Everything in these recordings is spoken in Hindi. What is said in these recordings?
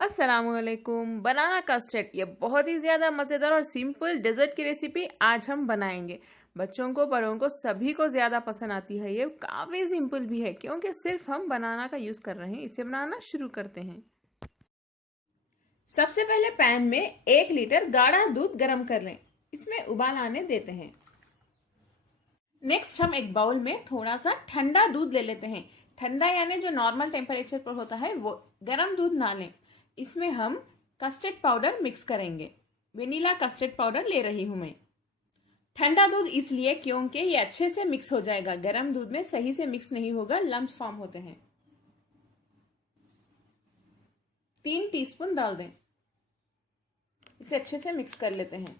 अस्सलामुअलैकुम। बनाना कस्टर्ड ये बहुत ही ज़्यादा मज़ेदार और सिंपल डेजर्ट की रेसिपी आज हम बनाएंगे। बच्चों को बड़ों को सभी को ज़्यादा पसंद आती है। ये काफ़ी सिंपल भी है क्योंकि सिर्फ हम बनाना का यूज़ कर रहे हैं। इसे बनाना शुरू करते हैं। सबसे पहले पैन में 1 लीटर गाढ़ा दूध गर्म कर लें। इसमें उबाल आने देते हैं। नेक्स्ट हम एक बाउल में थोड़ा सा ठंडा दूध ले लेते हैं। ठंडा यानी जो नॉर्मल टेम्परेचर पर होता है वो, गर्म दूध ना लें। इसमें हम कस्टर्ड पाउडर मिक्स करेंगे। वेनिला कस्टर्ड पाउडर ले रही हूं मैं। ठंडा दूध इसलिए क्योंकि ये अच्छे से मिक्स हो जाएगा। गर्म दूध में सही से मिक्स नहीं होगा, लम्प फॉर्म होते हैं। 3 टीस्पून डाल दें। इसे अच्छे से मिक्स कर लेते हैं।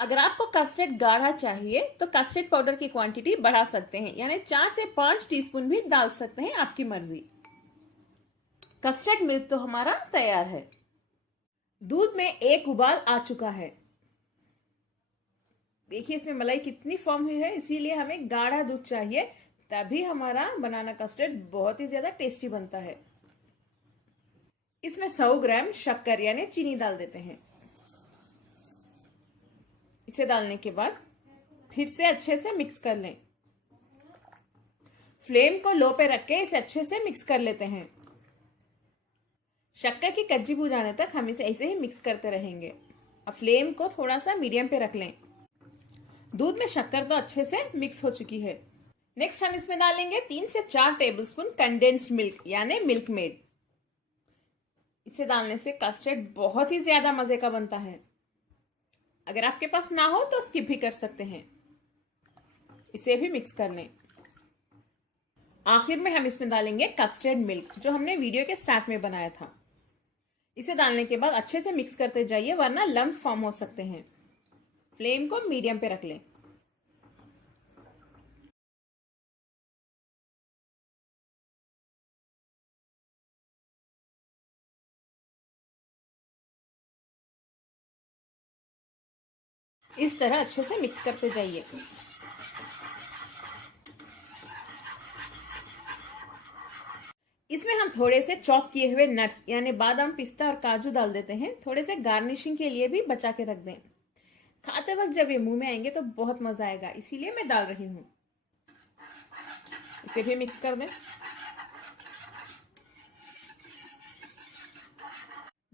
अगर आपको कस्टर्ड गाढ़ा चाहिए तो कस्टर्ड पाउडर की क्वांटिटी बढ़ा सकते हैं, यानी 4 से 5 टीस्पून भी डाल सकते हैं, आपकी मर्जी। कस्टर्ड मिल्क तो हमारा तैयार है। दूध में एक उबाल आ चुका है। देखिए इसमें मलाई कितनी फॉर्म हुई है, इसीलिए हमें गाढ़ा दूध चाहिए, तभी हमारा बनाना कस्टर्ड बहुत ही ज्यादा टेस्टी बनता है। इसमें 100 ग्राम शक्कर यानी चीनी डाल देते हैं। इसे डालने के बाद फिर से अच्छे से मिक्स कर लें। फ्लेम को लो पे रख के इसे अच्छे से मिक्स कर लेते हैं। शक्कर की कच्ची बू जाने तक हम इसे ऐसे ही मिक्स करते रहेंगे। अब फ्लेम को थोड़ा सा मीडियम पे रख लें। दूध में शक्कर तो अच्छे से मिक्स हो चुकी है। नेक्स्ट हम इसमें डालेंगे 3 से 4 टेबलस्पून कंडेंस्ड मिल्क यानी मिल्क मेड। इसे डालने से कस्टर्ड बहुत ही ज्यादा मजे का बनता है। अगर आपके पास ना हो तो स्किप भी कर सकते हैं। इसे भी मिक्स कर लें। आखिर में हम इसमें डालेंगे कस्टर्ड मिल्क, जो हमने वीडियो के स्टार्ट में बनाया था। इसे डालने के बाद अच्छे से मिक्स करते जाइए, वरना लम्प फॉर्म हो सकते हैं। फ्लेम को मीडियम पे रख लें। इस तरह अच्छे से मिक्स करते जाइए। इसमें हम थोड़े से चॉप किए हुए नट्स यानी बादाम, पिस्ता और काजू डाल देते हैं। थोड़े से गार्निशिंग के लिए भी बचा के रख दें। खाते वक्त जब ये मुंह में आएंगे तो बहुत मजा आएगा, इसीलिए मैं डाल रही हूँ। इसे भी मिक्स कर दें।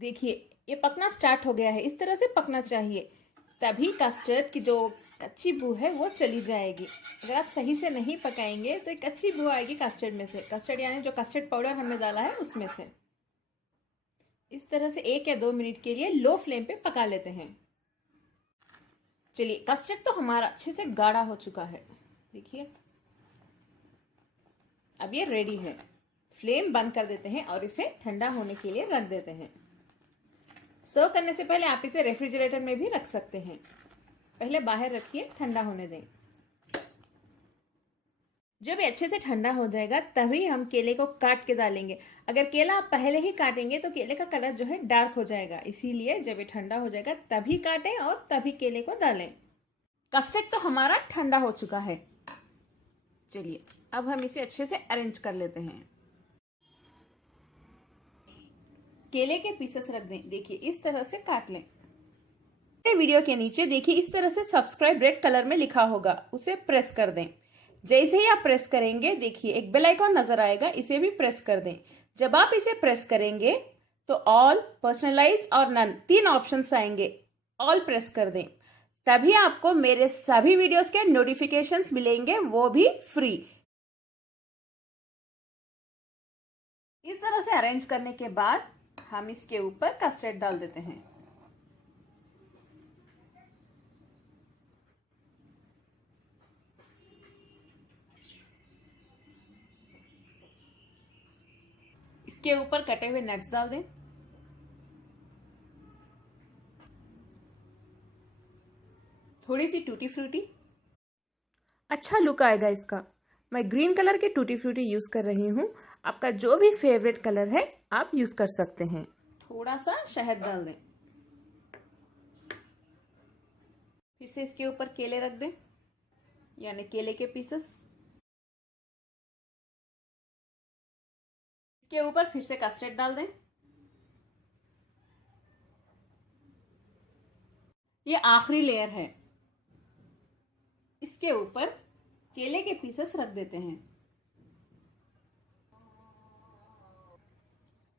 देखिए ये पकना स्टार्ट हो गया है। इस तरह से पकना चाहिए, तभी कस्टर्ड की जो कच्ची बू है वो चली जाएगी। अगर आप सही से नहीं पकाएंगे तो एक कच्ची बू आएगी कस्टर्ड में से। कस्टर्ड यानी जो कस्टर्ड पाउडर हमने डाला है उसमें से। इस तरह से 1 या 2 मिनट के लिए लो फ्लेम पे पका लेते हैं। चलिए कस्टर्ड तो हमारा अच्छे से गाढ़ा हो चुका है। देखिए अब ये रेडी है। फ्लेम बंद कर देते हैं और इसे ठंडा होने के लिए रख देते हैं। सर्व करने से पहले आप इसे रेफ्रिजरेटर में भी रख सकते हैं। पहले बाहर रखिए, ठंडा होने दें। जब ये अच्छे से ठंडा हो जाएगा तभी हम केले को काट के डालेंगे। अगर केला आप पहले ही काटेंगे तो केले का कलर जो है डार्क हो जाएगा, इसीलिए जब ये ठंडा हो जाएगा तभी काटें और तभी केले को डालें। कस्टर्ड तो हमारा ठंडा हो चुका है। चलिए अब हम इसे अच्छे से अरेंज कर लेते हैं। केले के पीसेस रख दें। देखिए इस तरह से काट लें। वीडियो के नीचे देखिए इस तरह से सब्सक्राइब रेड कलर में लिखा होगा, उसे प्रेस कर दें। जैसे ही आप प्रेस करेंगे देखिए एक बेल आइकॉन नजर आएगा, इसे भी प्रेस कर दें। जब आप इसे प्रेस करेंगे तो ऑल, पर्सनलाइज और नन 3 ऑप्शंस आएंगे। ऑल प्रेस कर दें, तभी आपको मेरे सभी वीडियोस के नोटिफिकेशंस मिलेंगे, वो भी फ्री। इस तरह से अरेंज करने के बाद हम इसके ऊपर कस्टर्ड डाल देते हैं। इसके ऊपर कटे हुए नट्स डाल दें। थोड़ी सी टूटी फ्रूटी, अच्छा लुक आएगा इसका। मैं ग्रीन कलर के टूटी फ्रूटी यूज कर रही हूँ। आपका जो भी फेवरेट कलर है आप यूज कर सकते हैं। थोड़ा सा शहद डाल दें। फिर से इसके ऊपर केले रख दें, यानी केले के पीसेस। इसके ऊपर फिर से कस्टर्ड डाल दें। ये आखिरी लेयर है। इसके ऊपर केले के पीसेस रख देते हैं।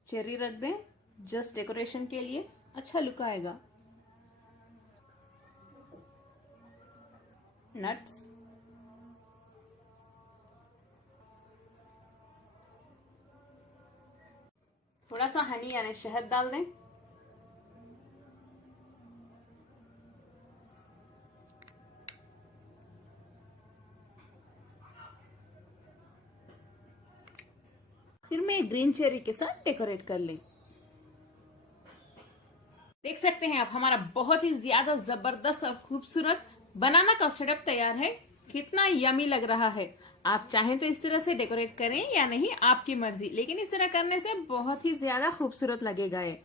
चेरी रख दें, जस्ट डेकोरेशन के लिए, अच्छा लुक आएगा। नट्स, थोड़ा सा हनी यानी शहद डाल दें। फिर मैं ग्रीन चेरी के साथ डेकोरेट कर लें। देख सकते हैं आप हमारा बहुत ही ज्यादा जबरदस्त और खूबसूरत बनाना कस्टर्ड अब तैयार है। कितना यमी लग रहा है। आप चाहें तो इस तरह से डेकोरेट करें या नहीं, आपकी मर्जी, लेकिन इस तरह करने से बहुत ही ज्यादा खूबसूरत लगेगा ये।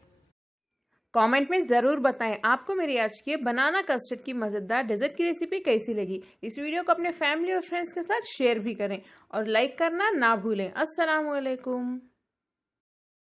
कमेंट में जरूर बताएं आपको मेरी आज की बनाना कस्टर्ड की मजेदार डेजर्ट की रेसिपी कैसी लगी। इस वीडियो को अपने फैमिली और फ्रेंड्स के साथ शेयर भी करें और लाइक करना ना भूलें। अस्सलाम वालेकुम।